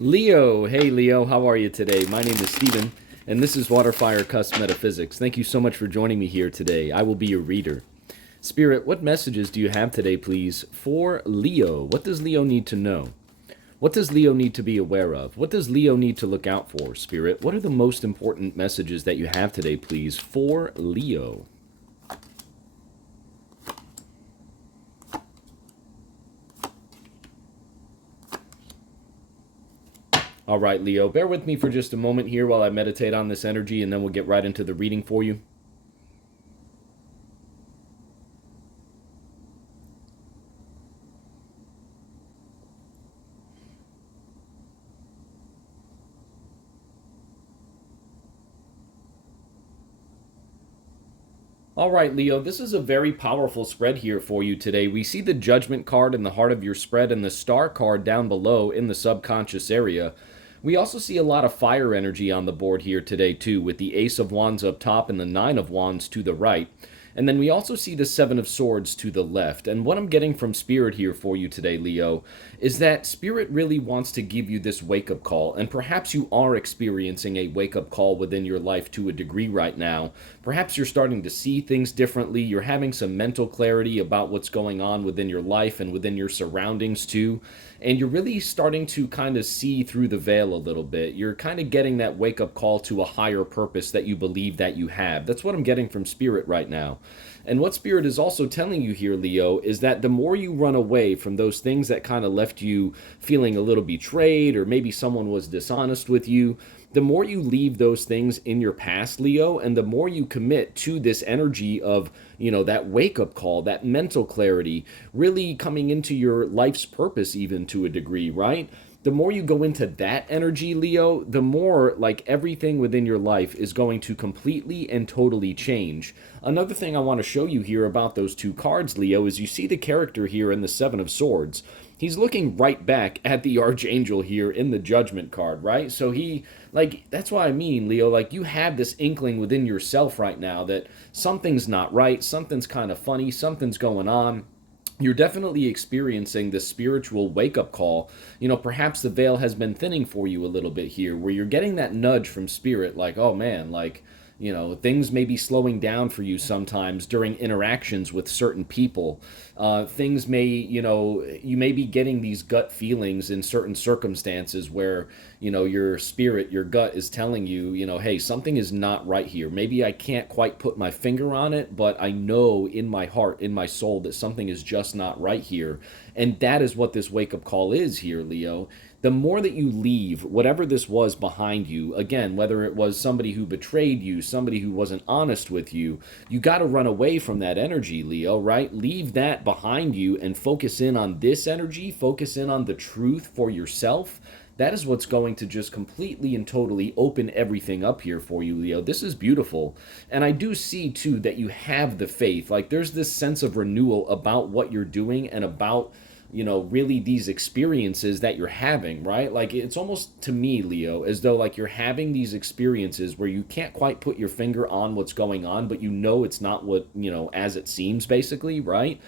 Leo, hey Leo, how are you today? My name is Steven, and this is WaterFireCusp Metaphysics. Thank you so much for joining me here today. I will be your reader. Spirit, what messages do you have today, please, for Leo? What does Leo need to know? What does Leo need to be aware of? What does Leo need to look out for, Spirit? What are the most important messages that you have today, please, for Leo? All right, Leo, bear with me for just a moment here while I meditate on this energy, and then we'll get right into the reading for you. All right, Leo, this is a very powerful spread here for you today. We see the Judgment card in the heart of your spread and the Star card down below in the subconscious area. We also see a lot of fire energy on the board here today, too, with the Ace of Wands up top and the Nine of Wands to the right. And then we also see the Seven of Swords to the left. And what I'm getting from Spirit here for you today, Leo, is that Spirit really wants to give you this wake-up call. And perhaps you are experiencing a wake-up call within your life to a degree right now. Perhaps you're starting to see things differently. You're having some mental clarity about what's going on within your life and within your surroundings, too. And you're really starting to kind of see through the veil a little bit. You're kind of getting that wake-up call to a higher purpose that you believe that you have. That's what I'm getting from Spirit right now. And what Spirit is also telling you here, Leo, is that the more you run away from those things that kind of left you feeling a little betrayed, or maybe someone was dishonest with you, the more you leave those things in your past, Leo, and the more you commit to this energy of, that wake up call, that mental clarity, really coming into your life's purpose, even to a degree, right? The more you go into that energy, Leo, the more like everything within your life is going to completely and totally change. Another thing I want to show you here about those two cards, Leo, is you see the character here in the Seven of Swords. He's looking right back at the Archangel here in the Judgment card, right? So that's why I mean, Leo, like you have this inkling within yourself right now that something's not right, something's kind of funny, something's going on. You're definitely experiencing this spiritual wake-up call. Perhaps the veil has been thinning for you a little bit here, where you're getting that nudge from Spirit, like, oh man, like, things may be slowing down for you sometimes during interactions with certain people. Things may, you may be getting these gut feelings in certain circumstances where, your spirit, your gut is telling you, hey, something is not right here. Maybe I can't quite put my finger on it, but I know in my heart, in my soul, that something is just not right here. And that is what this wake up call is here, Leo. The more that you leave whatever this was behind you, again, whether it was somebody who betrayed you, somebody who wasn't honest with you, you got to run away from that energy, Leo, right? Leave that behind you and focus in on this energy, focus in on the truth for yourself. That is what's going to just completely and totally open everything up here for you, Leo. This is beautiful. And I do see, too, that you have the faith. Like, there's this sense of renewal about what you're doing and about really these experiences that you're having, right? Like it's almost to me, Leo, as though like you're having these experiences where you can't quite put your finger on what's going on, but it's not what, as it seems, basically, right?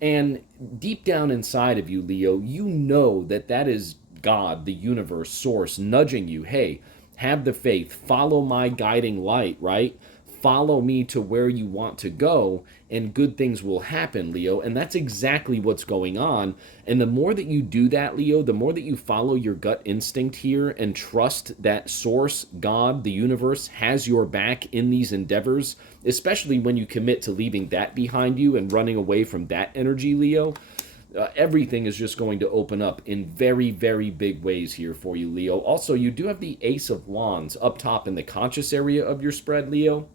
And deep down inside of you, Leo, you know that that is God, the universe, source, nudging you, hey, have the faith, follow my guiding light, right? Follow me to where you want to go, and good things will happen, Leo. And that's exactly what's going on. And the more that you do that, Leo, the more that you follow your gut instinct here and trust that source, God, the universe, has your back in these endeavors, especially when you commit to leaving that behind you and running away from that energy, Leo. Everything is just going to open up in very, very big ways here for you, Leo. Also, you do have the Ace of Wands up top in the conscious area of your spread, Leo.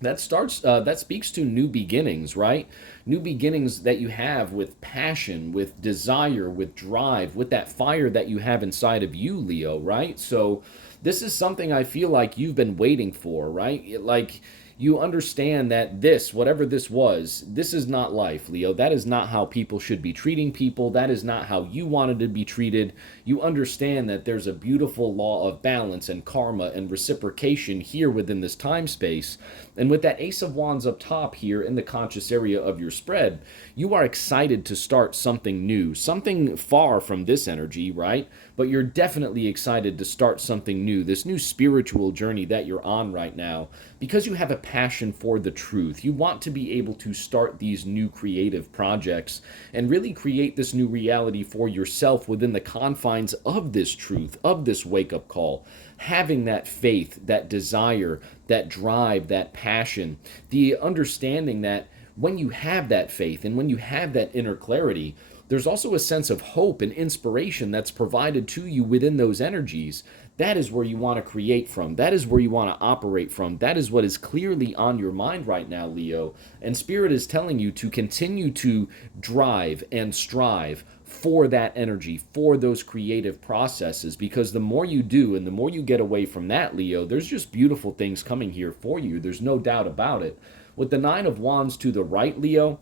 That speaks to new beginnings, right? New beginnings that you have with passion, with desire, with drive, with that fire that you have inside of you, Leo, right? So this is something I feel like you've been waiting for, right? Like You understand that this, whatever this was, this is not life, Leo. That is not how people should be treating people. That is not how you wanted to be treated. You understand that there's a beautiful law of balance and karma and reciprocation here within this time space. And with that Ace of Wands up top here in the conscious area of your spread, you are excited to start something new, something far from this energy, right? But you're definitely excited to start something new, this new spiritual journey that you're on right now, because you have a passion for the truth. You want to be able to start these new creative projects and really create this new reality for yourself within the confines of this truth, of this wake-up call. Having that faith, that desire, that drive, that passion, the understanding that when you have that faith and when you have that inner clarity, there's also a sense of hope and inspiration that's provided to you within those energies. That is where you want to create from. That is where you want to operate from. That is what is clearly on your mind right now, Leo. And Spirit is telling you to continue to drive and strive for that energy, for those creative processes, because the more you do and the more you get away from that, Leo, there's just beautiful things coming here for you. There's no doubt about it. With the Nine of Wands to the right, Leo,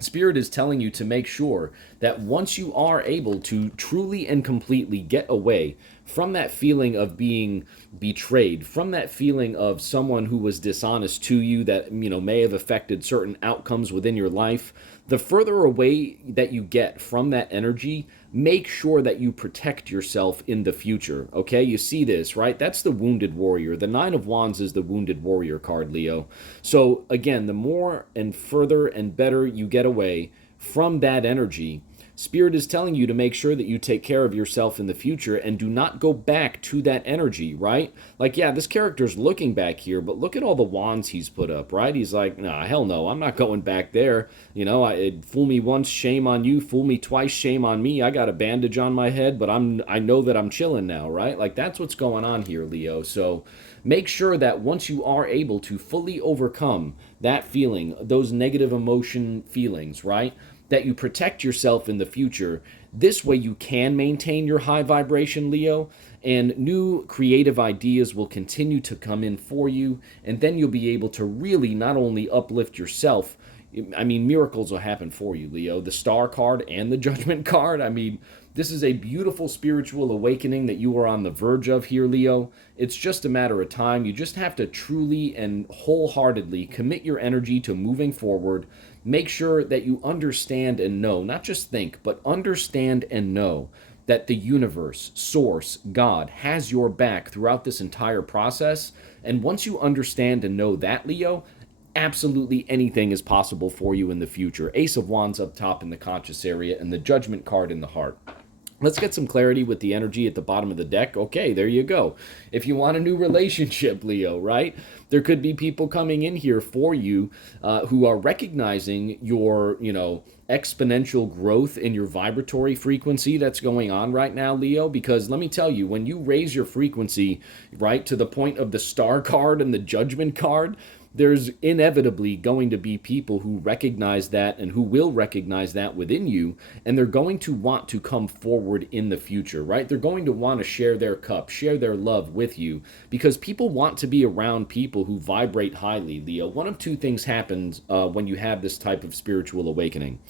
Spirit is telling you to make sure that once you are able to truly and completely get away from that feeling of being betrayed, from that feeling of someone who was dishonest to you that, may have affected certain outcomes within your life, the further away that you get from that energy, make sure that you protect yourself in the future, okay? You see this, right? That's the Wounded Warrior. The Nine of Wands is the Wounded Warrior card, Leo. So again, the more and further and better you get away from that energy, Spirit is telling you to make sure that you take care of yourself in the future and do not go back to that energy, right? Like, yeah, this character's looking back here, but look at all the wands he's put up, right? He's like, nah, hell no, I'm not going back there. Fool me once, shame on you. Fool me twice, shame on me. I got a bandage on my head, but I know that I'm chilling now, right? Like, that's what's going on here, Leo. So make sure that once you are able to fully overcome that feeling, those negative emotion feelings, right, that you protect yourself in the future. This way you can maintain your high vibration, Leo, and new creative ideas will continue to come in for you, and then you'll be able to really not only uplift yourself, miracles will happen for you, Leo. The Star card and the Judgment card, this is a beautiful spiritual awakening that you are on the verge of here, Leo. It's just a matter of time. You just have to truly and wholeheartedly commit your energy to moving forward. Make sure that you understand and know, not just think, but understand and know that the universe, source, God, has your back throughout this entire process. And once you understand and know that, Leo, absolutely anything is possible for you in the future. Ace of Wands up top in the conscious area and the Judgment card in the heart. Let's get some clarity with the energy at the bottom of the deck. Okay, there you go. If you want a new relationship, Leo, right? There could be people coming in here for you who are recognizing your, exponential growth in your vibratory frequency that's going on right now, Leo, because let me tell you, when you raise your frequency, right, to the point of the Star card and the Judgment card, there's inevitably going to be people who recognize that and who will recognize that within you, and they're going to want to come forward in the future, right? They're going to want to share their cup, share their love with you, because people want to be around people who vibrate highly, Leo. One of two things happens when you have this type of spiritual awakening.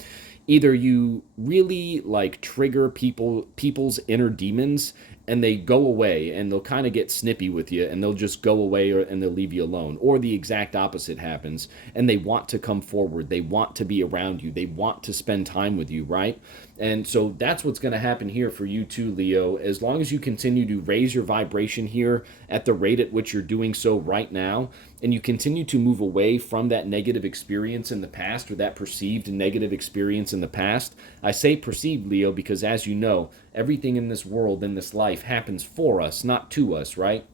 Either you really trigger people's inner demons and they go away and they'll kind of get snippy with you and they'll just go away and they'll leave you alone. Or the exact opposite happens and they want to come forward. They want to be around you. They want to spend time with you, right? And so that's what's going to happen here for you too, Leo. As long as you continue to raise your vibration here at the rate at which you're doing so right now, and you continue to move away from that negative experience in the past or that perceived negative experience in the past. I say perceived, Leo, because as you know, everything in this world, in this life, happens for us, not to us, right?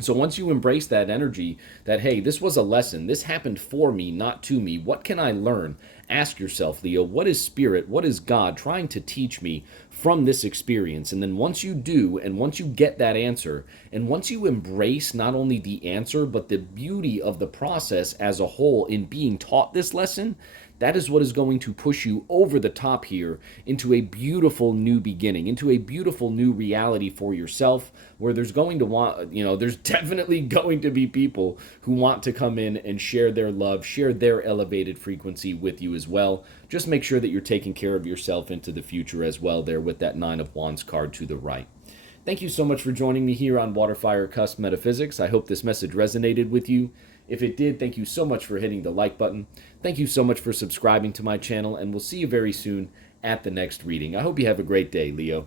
So once you embrace that energy that, hey, this was a lesson, this happened for me, not to me, what can I learn? Ask yourself, Leo, what is Spirit, what is God trying to teach me from this experience? And then once you do, and once you get that answer, and once you embrace not only the answer, but the beauty of the process as a whole in being taught this lesson, that is what is going to push you over the top here into a beautiful new beginning, into a beautiful new reality for yourself, where there's going to want, there's definitely going to be people who want to come in and share their love, share their elevated frequency with you as well. Just make sure that you're taking care of yourself into the future as well there with that Nine of Wands card to the right. Thank you so much for joining me here on Water Fire Cusp Metaphysics. I hope this message resonated with you. If it did, thank you so much for hitting the like button. Thank you so much for subscribing to my channel, and we'll see you very soon at the next reading. I hope you have a great day, Leo.